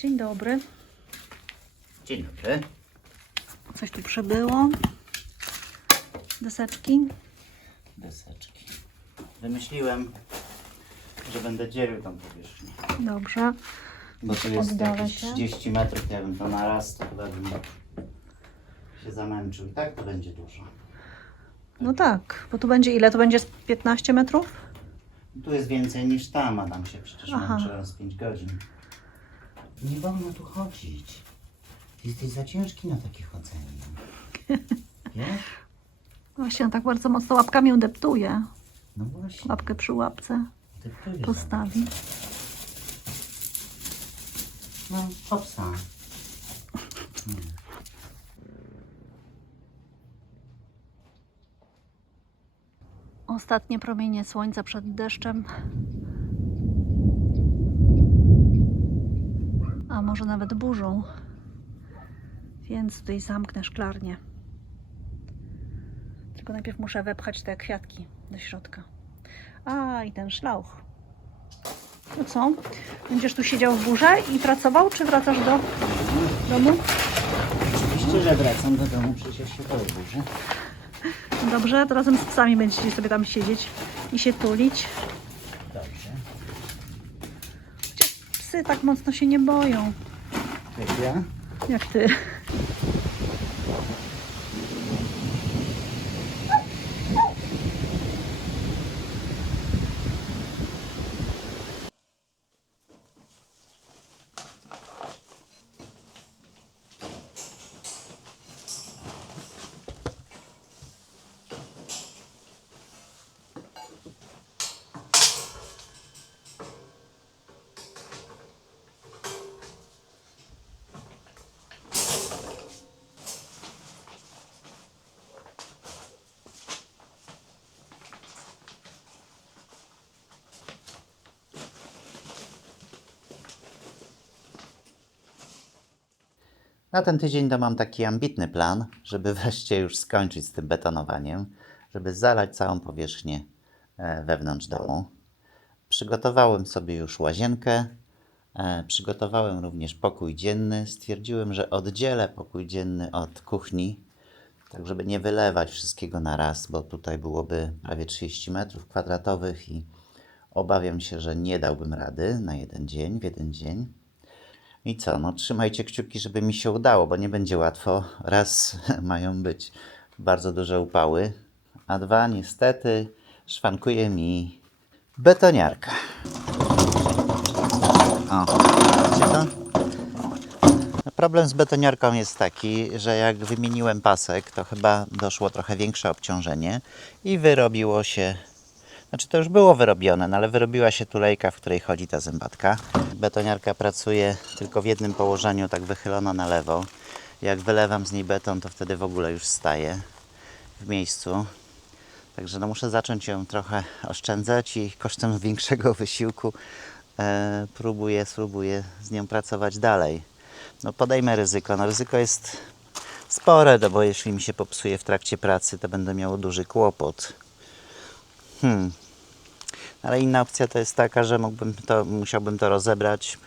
Dzień dobry. Dzień dobry. Coś tu przybyło. Deseczki. Deseczki. Wymyśliłem, że będę dzielił tą powierzchnię. Dobrze. Bo tu jest Oddalę jakieś się. 30 metrów, ja bym to na raz, to chyba bym się zamęczył. I tak to będzie dużo. No tak, bo tu będzie ile? To będzie z 15 metrów? Tu jest więcej niż tam, a tam się przecież Aha. męczyłem z 5 godzin. Nie wolno tu chodzić. Ty jesteś za ciężki na takie chodzenie. Wiesz? Właśnie on tak bardzo mocno łapkami udeptuje. No właśnie. Łapkę przy łapce Ty czujesz postawi. No, hopsa. Ostatnie promienie słońca przed deszczem. A może nawet burzą. Więc tutaj zamknę szklarnię. Tylko najpierw muszę wepchać te kwiatki do środka. A, i ten szlauch. No co? Będziesz tu siedział w burze i pracował, czy wracasz do domu? Oczywiście, że wracam do domu, przecież się boję burzy. Dobrze, to razem z psami będziecie sobie tam siedzieć i się tulić. Dobrze. Chociaż psy tak mocno się nie boją, Jak ja? jak ty. Na ten tydzień to mam taki ambitny plan, żeby wreszcie już skończyć z tym betonowaniem, żeby zalać całą powierzchnię wewnątrz domu. Przygotowałem sobie już łazienkę, przygotowałem również pokój dzienny. Stwierdziłem, że oddzielę pokój dzienny od kuchni, tak żeby nie wylewać wszystkiego na raz, bo tutaj byłoby prawie 30 metrów kwadratowych i obawiam się, że nie dałbym rady na jeden dzień, w jeden dzień. I co, no trzymajcie kciuki, żeby mi się udało, bo nie będzie łatwo. Raz mają być bardzo duże upały, a dwa niestety szwankuje mi betoniarka. O, widzicie to? Problem z betoniarką jest taki, że jak wymieniłem pasek, to chyba doszło trochę większe obciążenie i wyrobiło się. Znaczy to już było wyrobione, no ale wyrobiła się tulejka, w której chodzi ta zębatka. Betoniarka pracuje tylko w jednym położeniu, tak wychylona na lewo. Jak wylewam z niej beton, to wtedy w ogóle już staje w miejscu. Także no muszę zacząć ją trochę oszczędzać i kosztem większego wysiłku spróbuję z nią pracować dalej. No podejmę ryzyko. No ryzyko jest spore, no bo jeśli mi się popsuje w trakcie pracy, to będę miał duży kłopot. Ale inna opcja to jest taka, że musiałbym to rozebrać,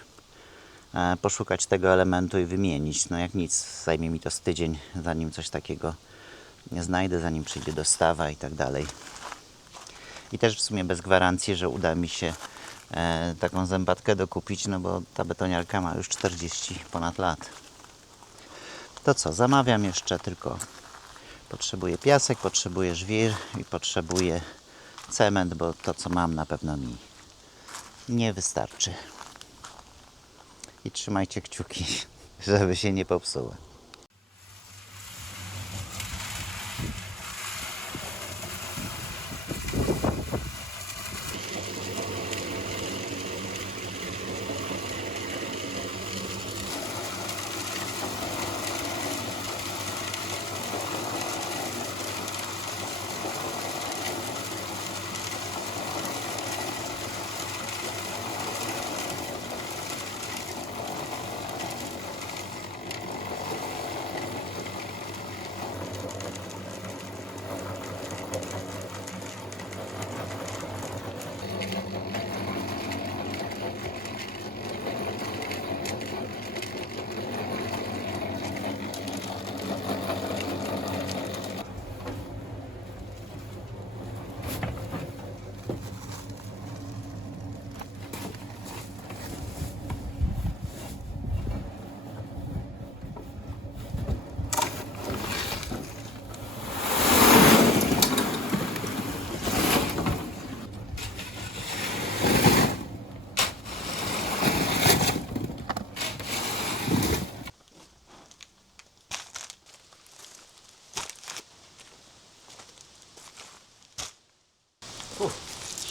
poszukać tego elementu i wymienić. No jak nic, zajmie mi to z tydzień, zanim coś takiego nie znajdę, zanim przyjdzie dostawa i tak dalej. I też w sumie bez gwarancji, że uda mi się taką zębatkę dokupić, no bo ta betoniarka ma już 40 ponad lat. To co, zamawiam jeszcze tylko. Potrzebuję piasek, potrzebuję żwir i potrzebuję cement, bo to co mam na pewno mi nie wystarczy. I trzymajcie kciuki, żeby się nie popsuło.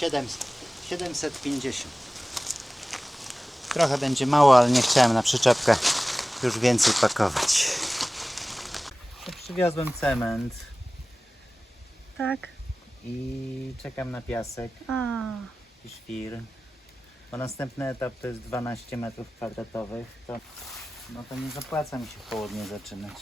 750. Trochę będzie mało, ale nie chciałem na przyczepkę już więcej pakować. Przywiozłem cement Tak. i czekam na piasek A, i szwir. Bo następny etap to jest 12 metrów kwadratowych. To nie zapłaca mi się w południe zaczynać.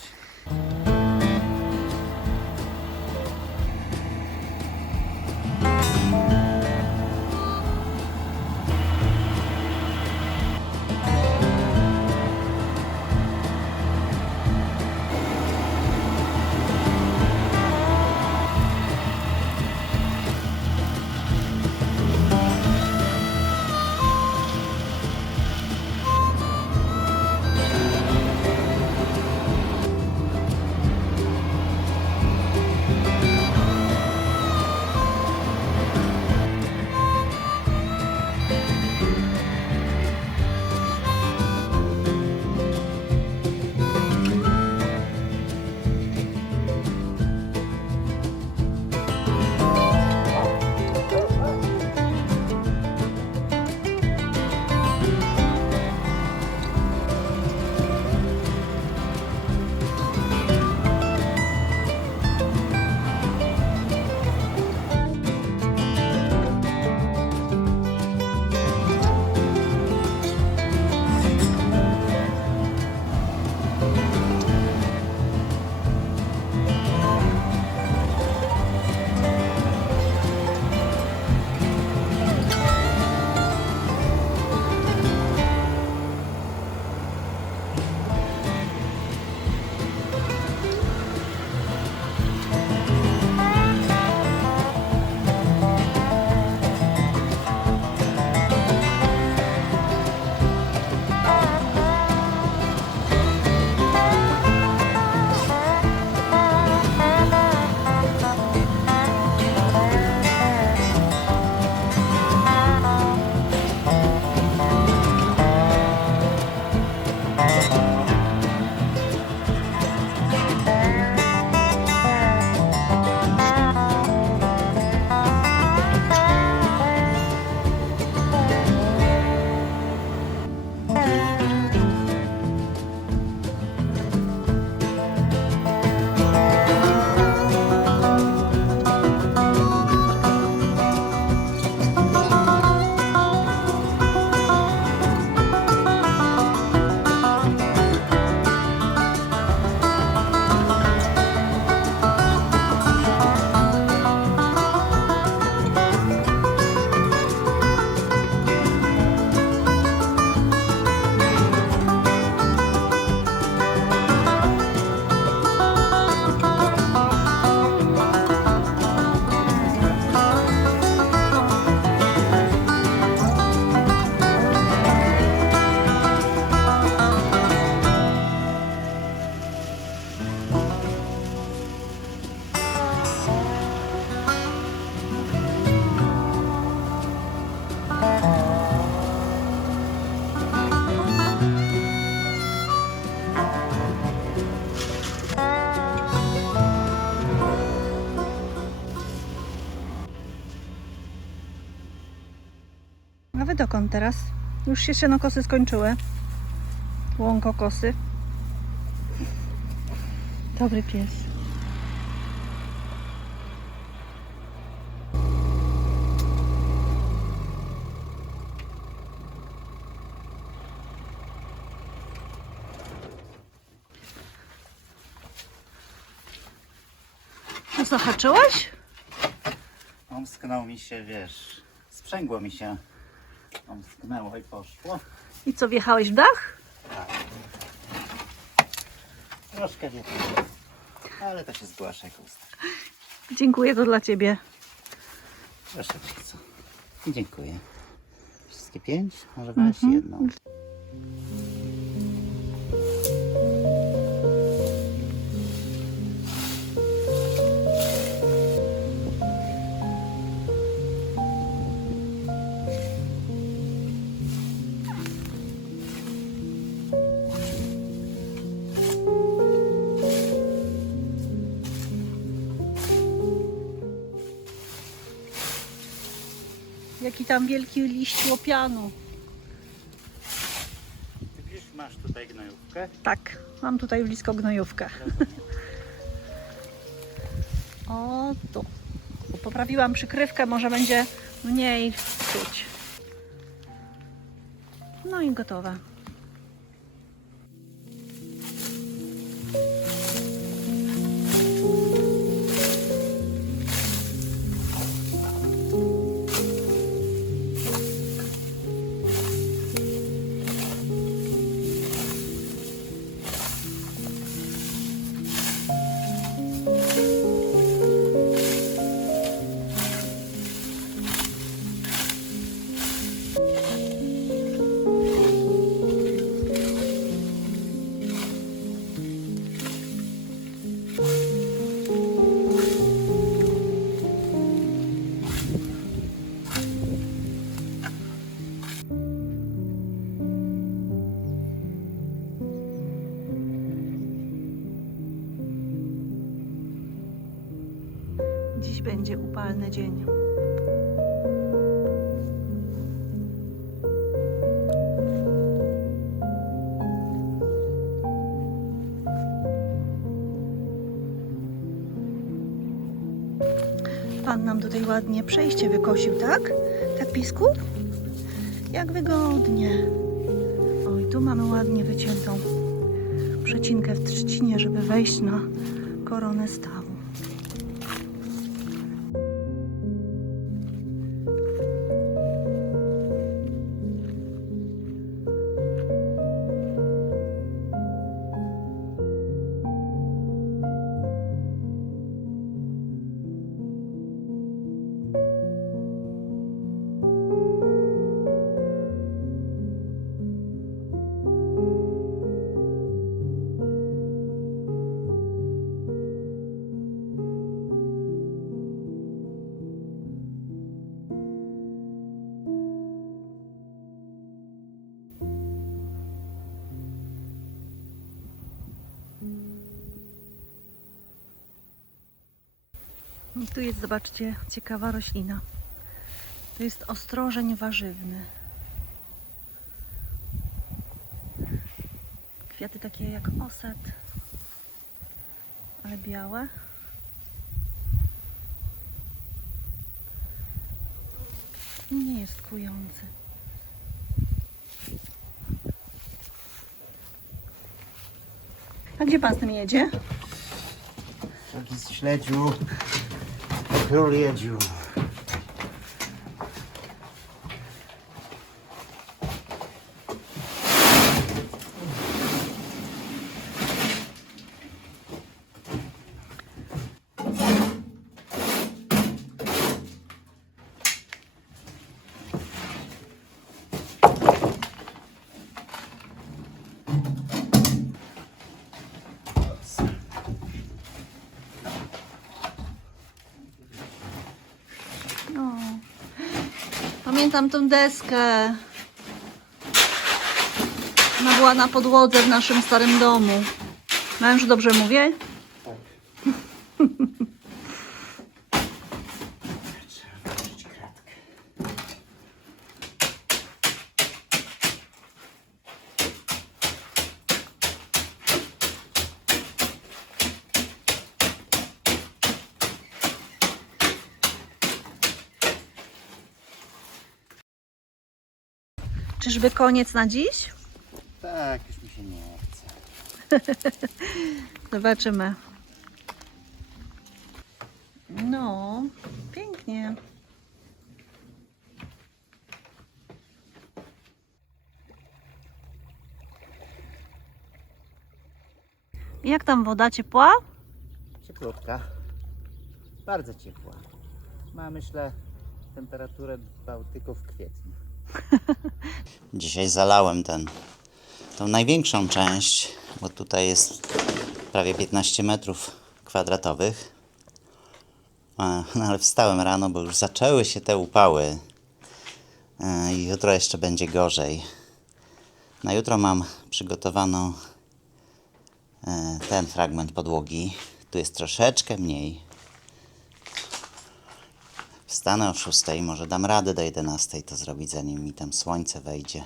a wy dokąd teraz? Już się sianokosy skończyły. Łąkokosy. Dobry pies. Co, zahaczyłeś? Omsknął mi się, wiesz, sprzęgło mi się. Omsknęło i poszło. I co, wjechałeś w dach? Troszkę wiecie, ale to się zgłasza jako ustaw. Dziękuję, to dla ciebie. Proszę bardzo. Dziękuję. Wszystkie 5? Może weź jedną. Jaki tam wielki liść łopianu. Ty widzisz, masz tutaj gnojówkę? Tak, mam tutaj blisko gnojówkę. O, tu. Poprawiłam przykrywkę, może będzie mniej czuć. No i gotowe. Dziś będzie upalny dzień. Pan nam tutaj ładnie przejście wykosił, tak? Tak, Pisku? Jak wygodnie. Oj, tu mamy ładnie wyciętą przecinkę w trzcinie, żeby wejść na koronę stawu. I tu jest, zobaczcie, ciekawa roślina. To jest ostrożeń warzywny. Kwiaty takie jak oset, ale białe. Nie jest kujący. A gdzie pan z tym jedzie? Taki śledziu, król jedziu. No. Pamiętam tą deskę. Ona była na podłodze w naszym starym domu. Mężu, dobrze mówię? Tak. Trzeba włożyć kratkę. Czyżby koniec na dziś? Tak, już mi się nie chce. Zobaczymy. No, pięknie. Jak tam woda ciepła? Cieplutka. Bardzo ciepła. Ma, myślę, temperaturę Bałtyku w kwietniu. Dzisiaj zalałem tą największą część, bo tutaj jest prawie 15 metrów kwadratowych. No ale wstałem rano, bo już zaczęły się te upały. I jutro jeszcze będzie gorzej. Na jutro mam przygotowaną ten fragment podłogi. Tu jest troszeczkę mniej. Wstanę o 6, może dam radę do 11 to zrobić, zanim mi tam słońce wejdzie.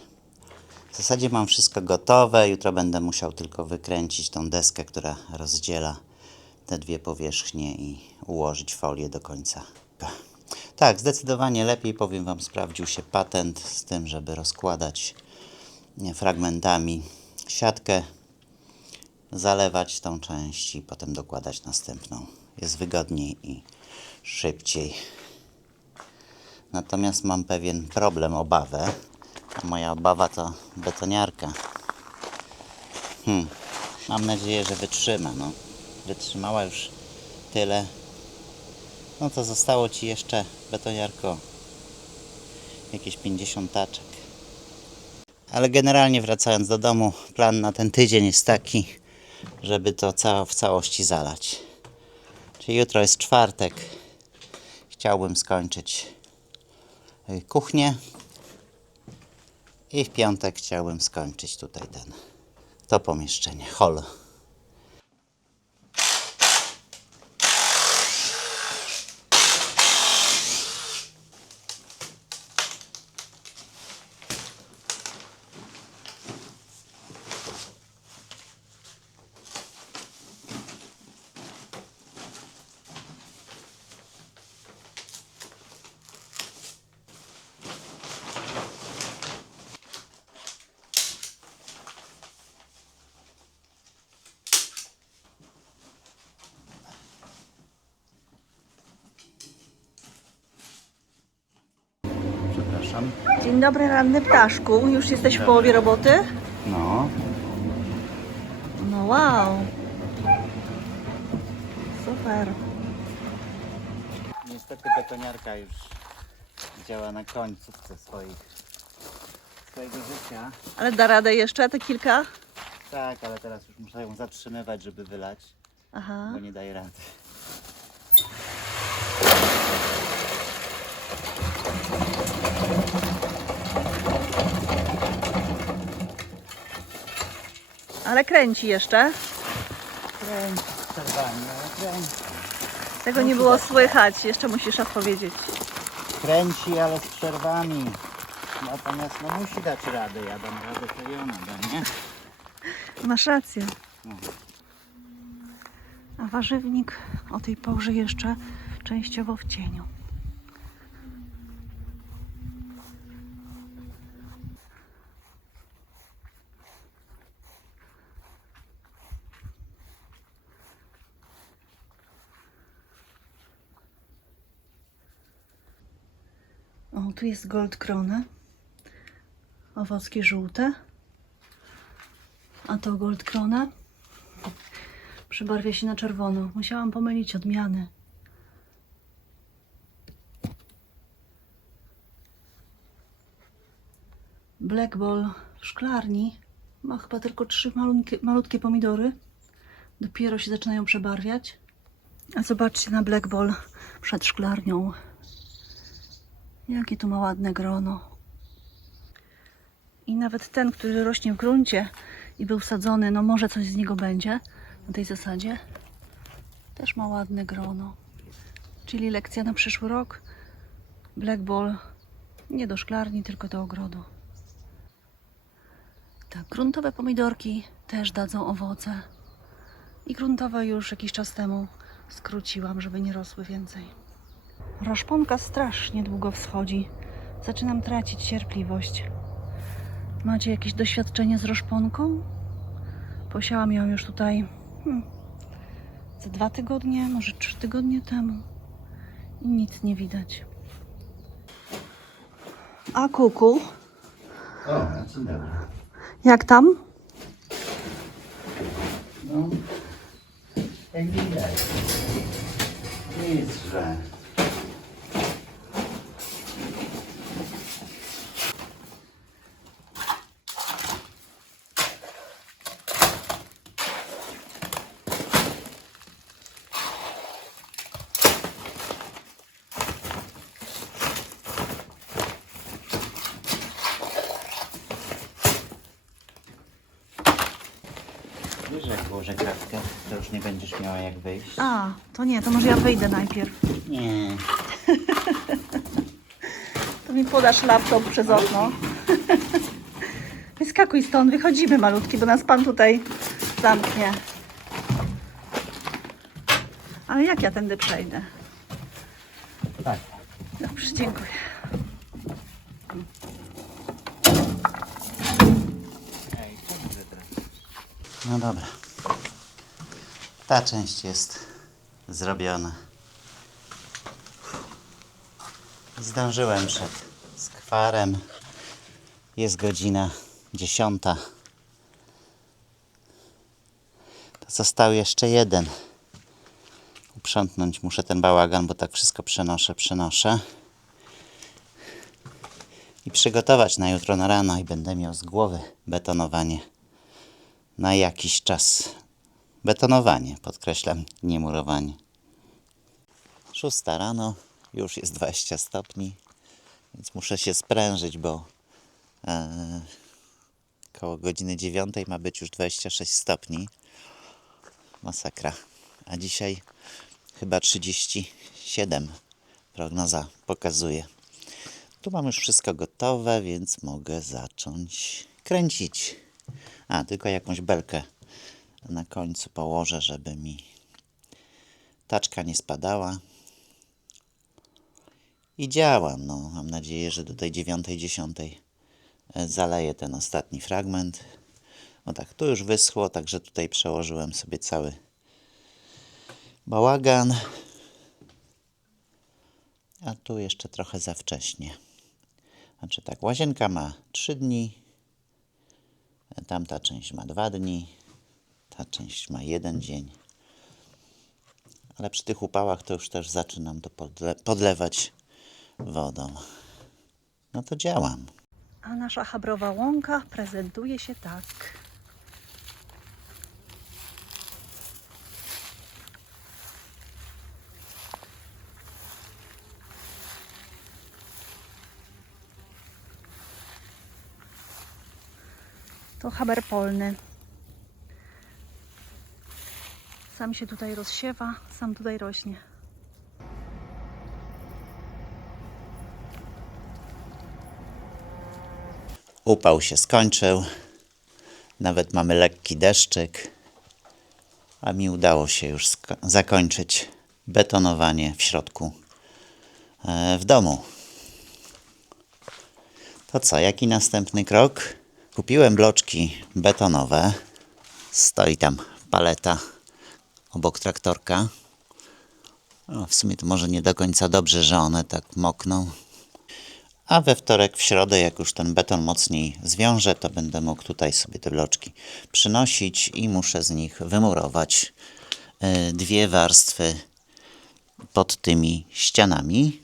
W zasadzie mam wszystko gotowe. Jutro będę musiał tylko wykręcić tą deskę, która rozdziela te dwie powierzchnie i ułożyć folię do końca. Tak, zdecydowanie lepiej, powiem Wam, sprawdził się patent z tym, żeby rozkładać fragmentami siatkę, zalewać tą część i potem dokładać następną. Jest wygodniej i szybciej. Natomiast mam pewien problem, obawę. A moja obawa to betoniarka. Mam nadzieję, że wytrzyma. No. Wytrzymała już tyle. No to zostało Ci jeszcze, betoniarko, jakieś 50 taczek. Ale generalnie, wracając do domu, plan na ten tydzień jest taki, żeby to w całości zalać. Czyli jutro jest czwartek. Chciałbym skończyć kuchnię i w piątek chciałbym skończyć tutaj to pomieszczenie, hol. Przepraszam. Dzień dobry, ranny ptaszku. Już jesteś w połowie roboty? No, No wow. Super. niestety betoniarka już działa na końcówce swojego życia. Ale da radę jeszcze te kilka? Tak, ale teraz już muszę ją zatrzymywać, żeby wylać, Aha. bo nie daje rady. Ale kręci jeszcze. Kręć, przerwanie, ale kręć. Tego nie było słychać. Jeszcze musisz odpowiedzieć. Kręci, ale z przerwami. Natomiast no musi dać radę. Ja dam radę, to i ona da, nie? Masz rację. No. A warzywnik o tej porze jeszcze częściowo w cieniu. O, tu jest goldkrona. Owocki żółte. A to goldkrona. Przybarwia się na czerwono. Musiałam pomylić odmiany. Black Ball w szklarni. Ma chyba tylko 3 malutkie pomidory. Dopiero się zaczynają przebarwiać. A zobaczcie na Black Ball przed szklarnią. Jakie tu ma ładne grono. I nawet ten, który rośnie w gruncie i był wsadzony, no może coś z niego będzie na tej zasadzie, też ma ładne grono. Czyli lekcja na przyszły rok. Black Ball nie do szklarni, tylko do ogrodu. Tak, gruntowe pomidorki też dadzą owoce. I gruntowe już jakiś czas temu skróciłam, żeby nie rosły więcej. Roszponka strasznie długo wschodzi. Zaczynam tracić cierpliwość. Macie jakieś doświadczenie z roszponką? Posiałam ją już tutaj za 2 tygodnie, może 3 tygodnie temu. I nic nie widać. A kuku? O, co dobra. Jak tam? No, jak widać. Nic, że... Wiesz, jak włożę kratkę, to już nie będziesz miała jak wyjść. A, to nie, to może ja wyjdę najpierw. Nie. To mi podasz laptop przez okno. Wyskakuj stąd, wychodzimy malutki, bo nas pan tutaj zamknie. Ale jak ja tędy przejdę? Tak. Dobrze, dziękuję. No dobra. Ta część jest zrobiona. Zdążyłem przed skwarem. Jest godzina 10. To został jeszcze jeden. Uprzątnąć muszę ten bałagan, bo tak wszystko przenoszę. I przygotować na jutro na rano i będę miał z głowy betonowanie. Na jakiś czas. Betonowanie, podkreślam, nie murowanie. 6 rano, już jest 20 stopni, więc muszę się sprężyć, bo koło godziny 9 ma być już 26 stopni. Masakra. A dzisiaj chyba 37 prognoza pokazuje. Tu mam już wszystko gotowe, więc mogę zacząć kręcić. A, tylko jakąś belkę na końcu położę, żeby mi taczka nie spadała. I działam. No, mam nadzieję, że do tej 9:10 zaleję ten ostatni fragment. No tak, tu już wyschło, także tutaj przełożyłem sobie cały bałagan. A tu jeszcze trochę za wcześnie. Znaczy tak, łazienka ma 3 dni, tamta część ma 2 dni, ta część ma 1 dzień. Ale przy tych upałach to już też zaczynam to podlewać wodą. No to działam. A nasza Habrowa Łąka prezentuje się tak. To haber polny. Sam się tutaj rozsiewa, sam tutaj rośnie. Upał się skończył. Nawet mamy lekki deszczyk. A mi udało się już zakończyć betonowanie w środku w domu. To co, jaki następny krok? Kupiłem bloczki betonowe. Stoi tam paleta obok traktorka. No, w sumie to może nie do końca dobrze, że one tak mokną. A we wtorek, w środę, jak już ten beton mocniej zwiąże, to będę mógł tutaj sobie te bloczki przynosić i muszę z nich wymurować 2 warstwy pod tymi ścianami.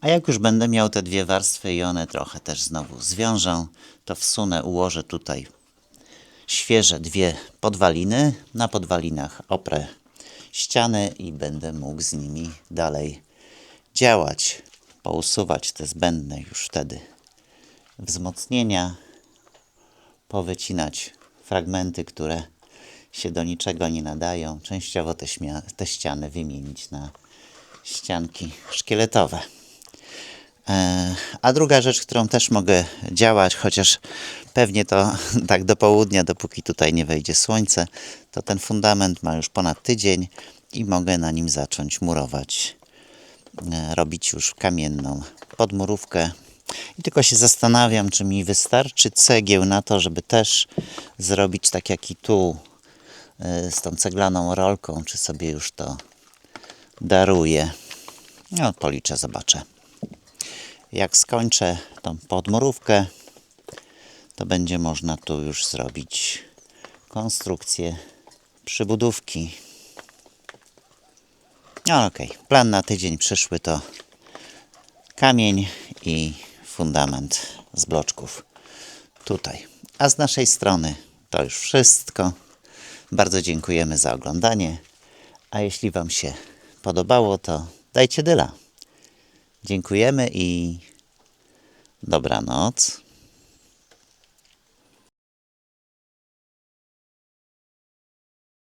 A jak już będę miał te 2 warstwy i one trochę też znowu zwiążą, to wsunę, ułożę tutaj świeże 2 podwaliny. Na podwalinach oprę ściany i będę mógł z nimi dalej działać. Pousuwać te zbędne już wtedy wzmocnienia, powycinać fragmenty, które się do niczego nie nadają, częściowo te ściany wymienić na ścianki szkieletowe. A druga rzecz, którą też mogę działać, chociaż pewnie to tak do południa, dopóki tutaj nie wejdzie słońce, to ten fundament ma już ponad tydzień i mogę na nim zacząć murować. Robić już kamienną podmurówkę. I tylko się zastanawiam, czy mi wystarczy cegieł na to, żeby też zrobić tak jak i tu z tą ceglaną rolką, czy sobie już to daruję. No, policzę, zobaczę. Jak skończę tą podmurówkę, to będzie można tu już zrobić konstrukcję przybudówki. No okej, plan na tydzień przyszły to kamień i fundament z bloczków tutaj. A z naszej strony to już wszystko. Bardzo dziękujemy za oglądanie. A jeśli Wam się podobało, to dajcie dyla. Dziękujemy i dobranoc.